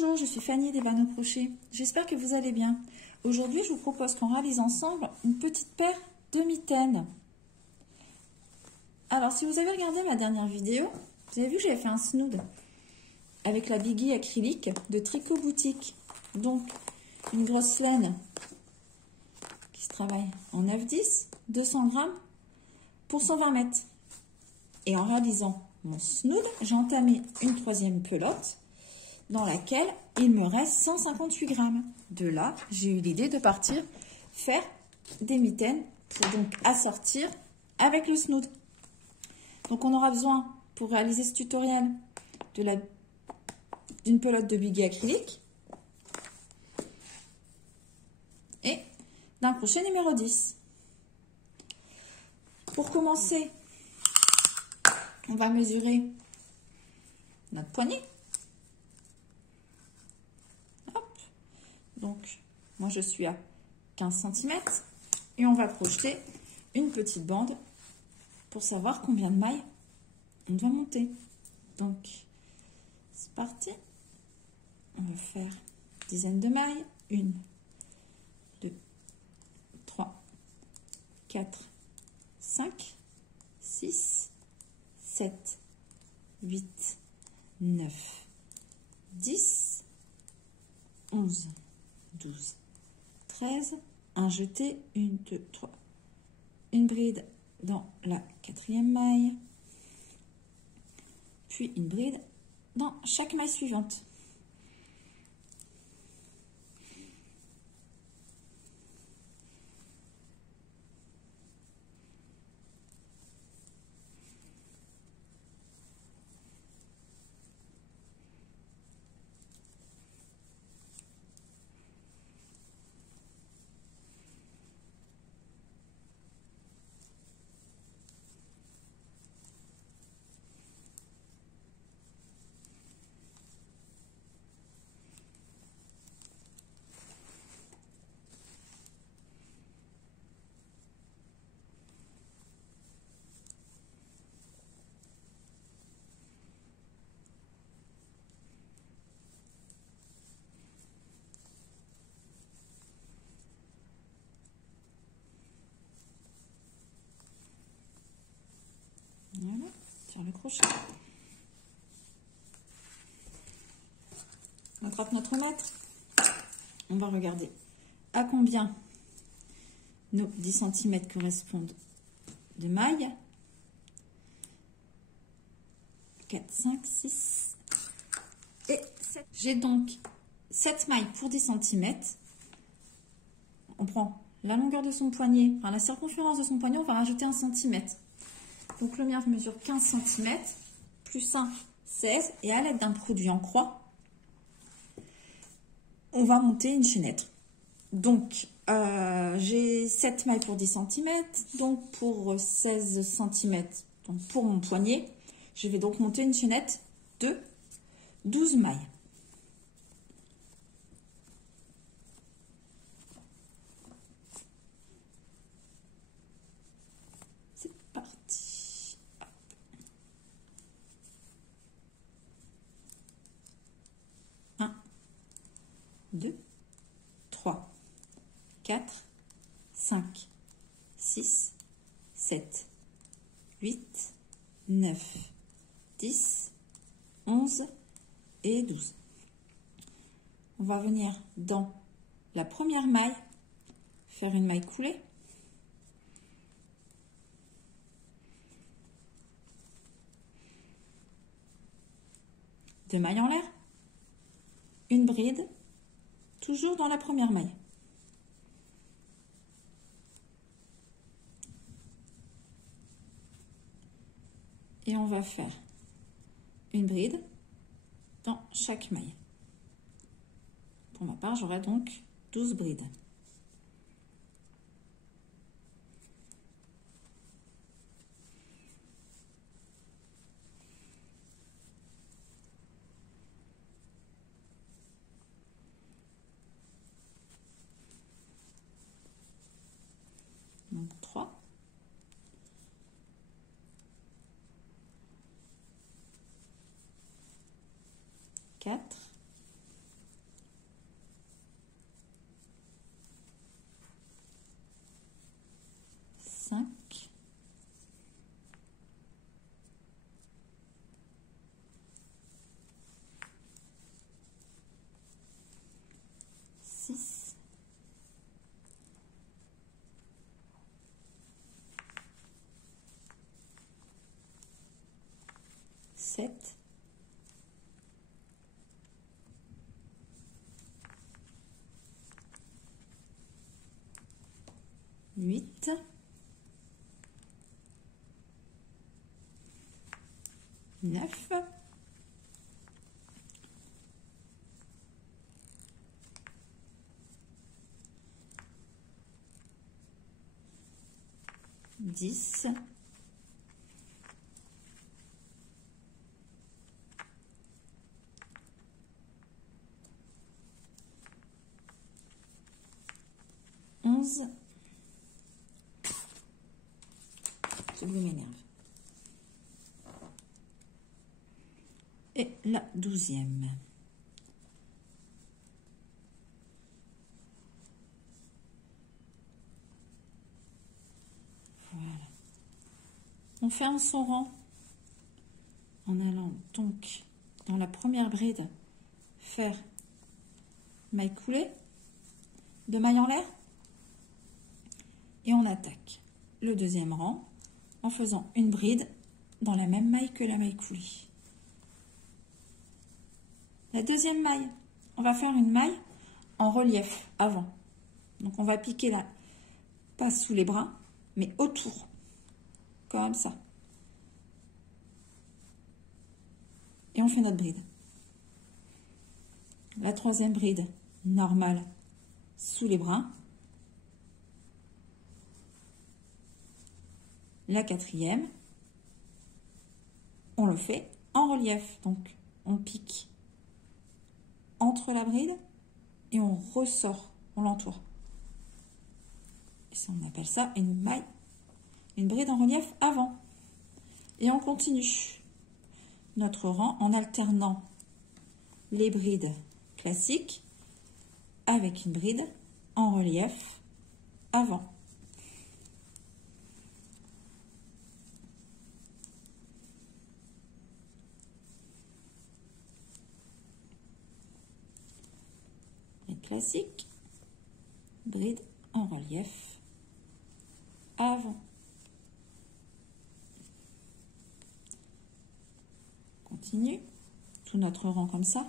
Bonjour, je suis Fanny des Vanneaux Crochet. J'espère que vous allez bien. Aujourd'hui, je vous propose qu'on réalise ensemble une petite paire de mitaines. Alors, si vous avez regardé ma dernière vidéo, vous avez vu que j'avais fait un snood avec la biggie acrylique de Tricot Boutique. Donc, une grosse laine qui se travaille en 9-10, 200 grammes pour 120 mètres. Et en réalisant mon snood, j'ai entamé une troisième pelote dans laquelle il me reste 158 grammes. De là, j'ai eu l'idée de partir faire des mitaines pour donc assortir avec le snood. Donc on aura besoin, pour réaliser ce tutoriel, d'une pelote de biggie acrylique et d'un crochet numéro 10. Pour commencer, on va mesurer notre poignet. Donc, moi, je suis à 15 cm et on va projeter une petite bande pour savoir combien de mailles on doit monter. Donc, c'est parti. On va faire une dizaine de mailles. 1, 2, 3, 4, 5, 6, 7, 8, 9, 10, 11, 12, 13, un jeté, 1, 2, 3. Une bride dans la quatrième maille, puis une bride dans chaque maille suivante. Voilà, sur le crochet. On attrape notre mètre. On va regarder à combien nos 10 cm correspondent de mailles. 4, 5, 6 et 7. J'ai donc 7 mailles pour 10 cm. On prend la longueur de son poignet, enfin la circonférence de son poignet, on va rajouter 1 cm. Donc le mien mesure 15 cm, plus 1, 16. Et à l'aide d'un produit en croix, on va monter une chaînette. Donc, j'ai 7 mailles pour 10 cm. Donc, pour 16 cm, donc pour mon poignet, je vais donc monter une chaînette de 12 mailles. C'est parti. 1, 2, 3, 4, 5, 6, 7, 8, 9, 10, 11 et 12. On va venir dans la première maille, faire une maille coulée. Deux mailles en l'air, une bride, toujours dans la première maille. Et on va faire une bride dans chaque maille. Pour ma part, j'aurai donc 12 brides. Donc 3. 4, 7, 8, 9, 10, 11, ce bleu m'énerve, et la 12e. Voilà. On ferme son rang en allant donc dans la première bride faire maille coulée, 2 mailles en l'air, et on attaque le deuxième rang en faisant une bride dans la même maille que la maille coulée. La deuxième maille, on va faire une maille en relief avant. Donc on va piquer là, pas sous les bras, mais autour, comme ça. Et on fait notre bride. La troisième bride, normale, sous les bras. La quatrième, on le fait en relief. Donc on pique entre la bride et on ressort, on l'entoure. Et ça, on appelle ça une maille, une bride en relief avant. Et on continue notre rang en alternant les brides classiques avec une bride en relief avant. Bride classique, bride en relief avant. Continue tout notre rang comme ça.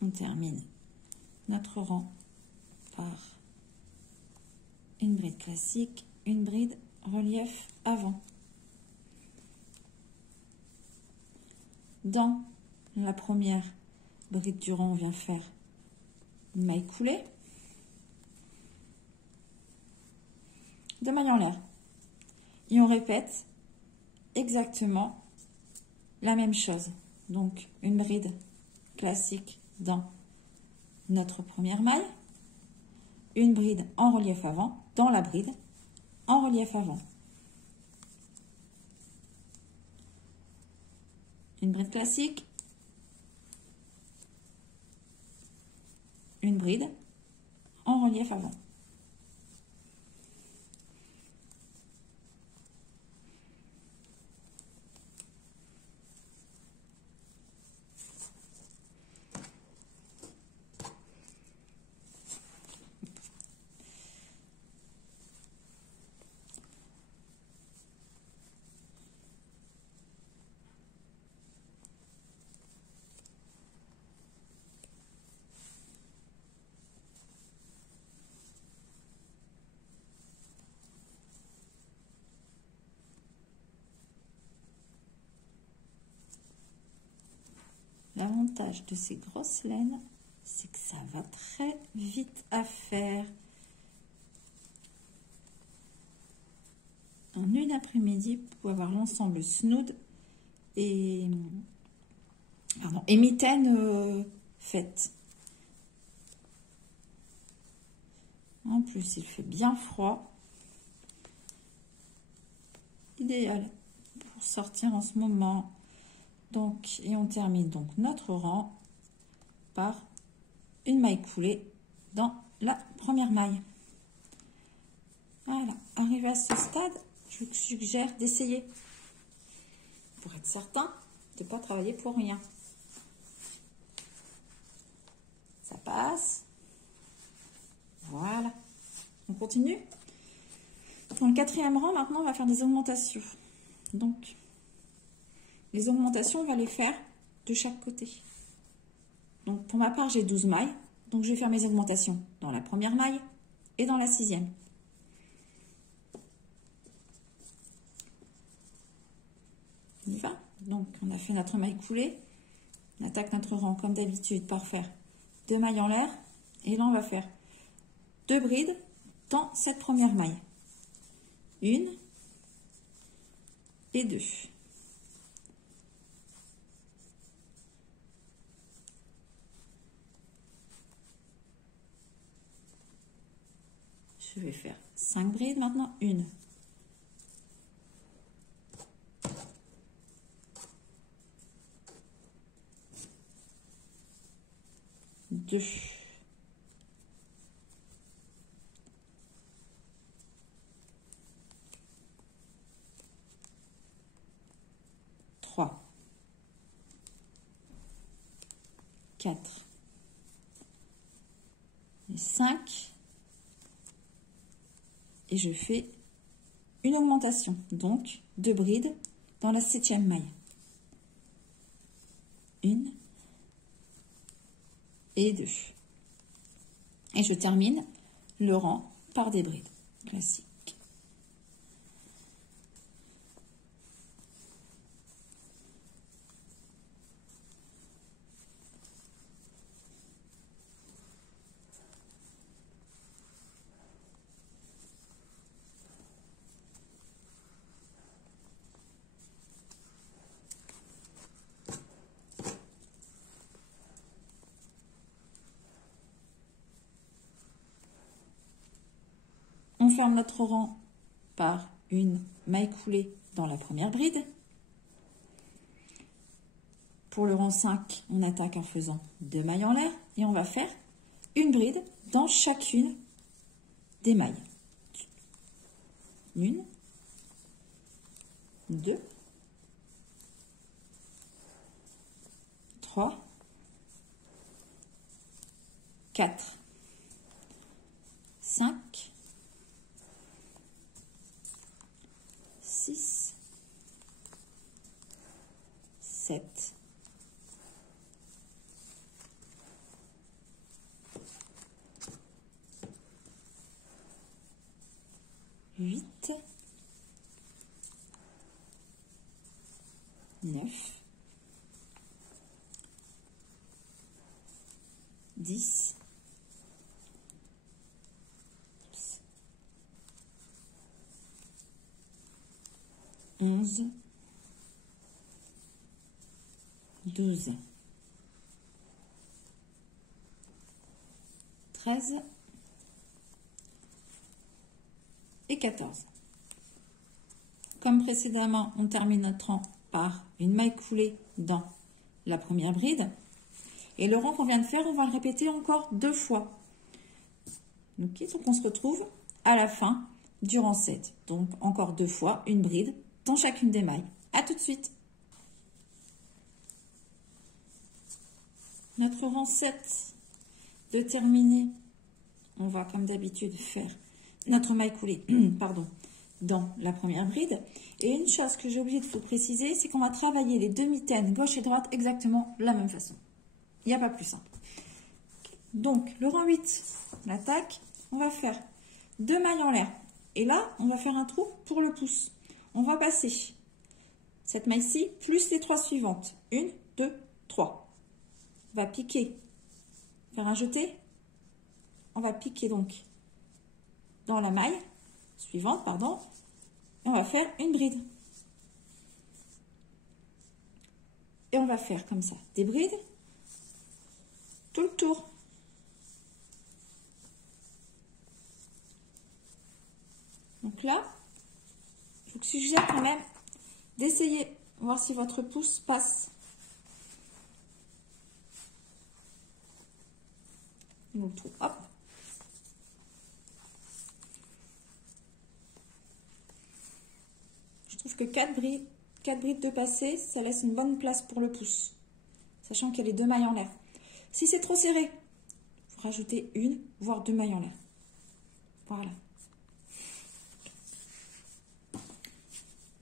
On termine notre rang par une bride classique, une bride relief avant. Dans la première bride du rang, on vient faire une maille coulée, 2 mailles en l'air, et on répète exactement la même chose. Donc une bride classique dans notre première maille, une bride en relief avant, dans la bride en relief avant, une bride classique, une bride en relief avant. L'avantage de ces grosses laines, c'est que ça va très vite à faire. En une après-midi, vous pouvez avoir l'ensemble snood et mitaine faite. En plus, il fait bien froid. Idéal pour sortir en ce moment. Donc, et on termine donc notre rang par une maille coulée dans la première maille. Voilà, arrivé à ce stade, je vous suggère d'essayer pour être certain de ne pas travailler pour rien. Ça passe. Voilà. On continue. Dans le quatrième rang, maintenant, on va faire des augmentations. Donc, les augmentations, on va les faire de chaque côté. Donc, pour ma part, j'ai 12 mailles. Donc, je vais faire mes augmentations dans la première maille et dans la sixième. On y va. Donc, on a fait notre maille coulée. On attaque notre rang comme d'habitude par faire 2 mailles en l'air. Et là, on va faire 2 brides dans cette première maille. 1 et 2. Je vais faire 5 brides maintenant. 1. 2. 3. 4. Et 5. Et je fais une augmentation, donc 2 brides dans la 7e maille. 1 et 2. Et je termine le rang par des brides classiques. On ferme notre rang par une maille coulée dans la première bride. Pour le rang 5, on attaque en faisant 2 mailles en l'air et on va faire une bride dans chacune des mailles. 1, 2, 3, 4, 5, 6, 7, 8, 9, 10, 11, 12, 13 et 14. Comme précédemment, on termine notre rang par une maille coulée dans la première bride. Et le rang qu'on vient de faire, on va le répéter encore 2 fois. Donc, on se retrouve à la fin du rang 7. Donc, encore 2 fois, une bride dans chacune des mailles. À tout de suite. Notre rang 7 de terminer, on va comme d'habitude faire notre maille coulée pardon, dans la première bride. Et une chose que j'ai oublié de vous préciser, c'est qu'on va travailler les demi-tênes gauche et droite exactement de la même façon. Il n'y a pas plus simple. Donc, le rang 8, on attaque, on va faire 2 mailles en l'air. Et là, on va faire un trou pour le pouce. On va passer cette maille-ci plus les 3 suivantes. 1, 2, 3. On va piquer, faire un jeté. On va piquer donc dans la maille suivante, pardon. Et on va faire une bride. Et on va faire comme ça, des brides tout le tour. Donc là, je vous suggère quand même d'essayer, voir si votre pouce passe. Donc, hop. trouve que 4 brides de passé, ça laisse une bonne place pour le pouce, sachant qu'il y a les 2 mailles en l'air. Si c'est trop serré, vous rajoutez 1 voire 2 mailles en l'air. Voilà.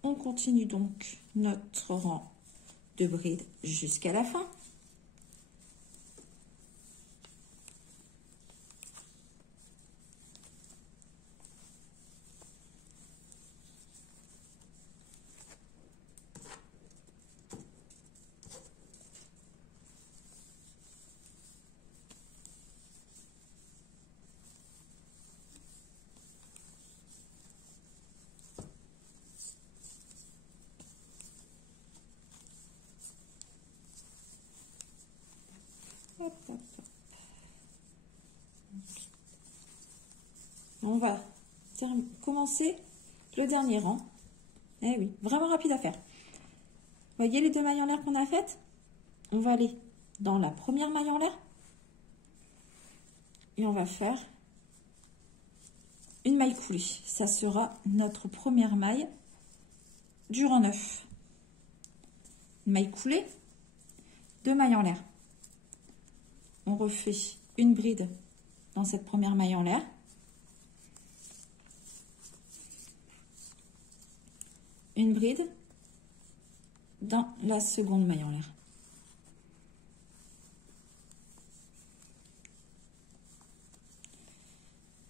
On continue donc notre rang de brides jusqu'à la fin. Hop, hop, hop. On va commencer le dernier rang. Eh oui, vraiment rapide à faire. Vous voyez les 2 mailles en l'air qu'on a faites? On va aller dans la première maille en l'air et on va faire une maille coulée. Ça sera notre première maille du rang 9. Une maille coulée, 2 mailles en l'air. On refait une bride dans cette première maille en l'air. Une bride dans la seconde maille en l'air.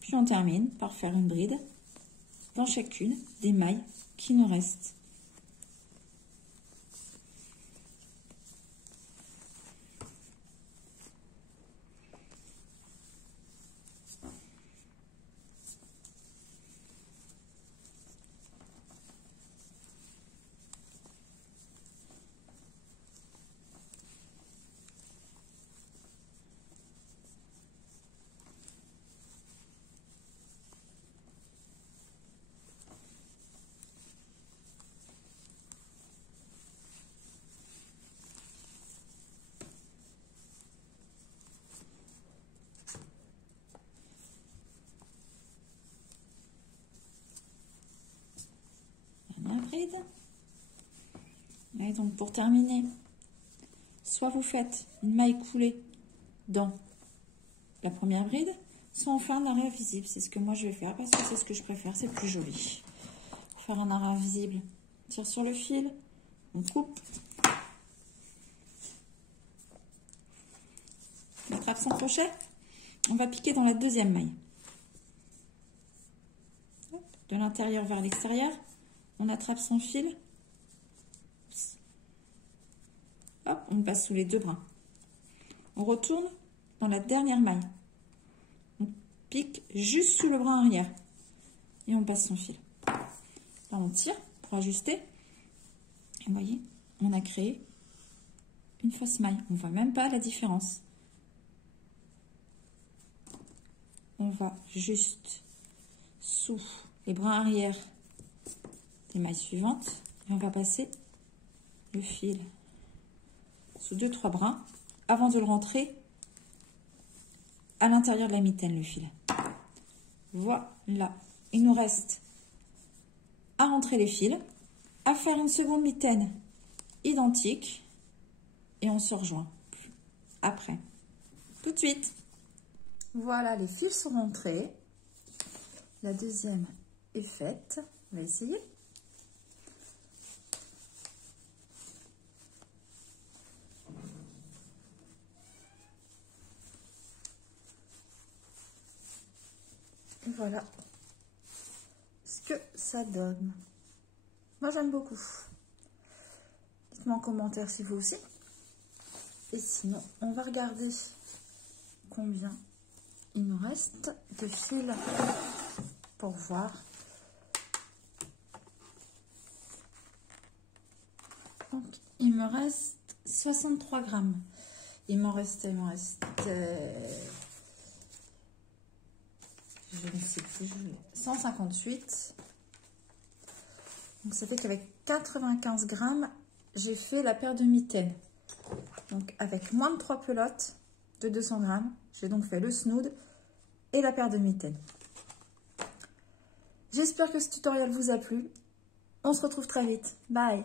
Puis on termine par faire une bride dans chacune des mailles qui nous restent. Bride. Et donc pour terminer, soit vous faites une maille coulée dans la première bride, soit on fait un arrêt invisible. C'est ce que moi je vais faire parce que c'est ce que je préfère, c'est plus joli. Pour faire un arrêt invisible, on tire sur le fil, on coupe, on attrape son crochet, on va piquer dans la deuxième maille. De l'intérieur vers l'extérieur. On attrape son fil. Hop, on passe sous les 2 brins. On retourne dans la dernière maille. On pique juste sous le brin arrière. Et on passe son fil. Là, on tire pour ajuster. Et vous voyez, on a créé une fausse maille. On ne voit même pas la différence. On va juste sous les brins arrière des mailles suivantes et on va passer le fil sous 2-3 brins avant de le rentrer à l'intérieur de la mitaine, le fil. Voilà, il nous reste à rentrer les fils, à faire une seconde mitaine identique et on se rejoint après. Tout de suite. Voilà, les fils sont rentrés. La deuxième est faite. On va essayer. Et voilà ce que ça donne. Moi, j'aime beaucoup. Dites-moi en commentaire si vous aussi. Et sinon, on va regarder combien il nous reste de fils pour voir. Donc, il me reste 63 grammes. Il m'en reste, je ne sais plus, 158. Donc, ça fait qu'avec 95 grammes, j'ai fait la paire de mitaines. Donc, avec moins de 3 pelotes de 200 grammes, j'ai donc fait le snood et la paire de mitaines. J'espère que ce tutoriel vous a plu. On se retrouve très vite. Bye!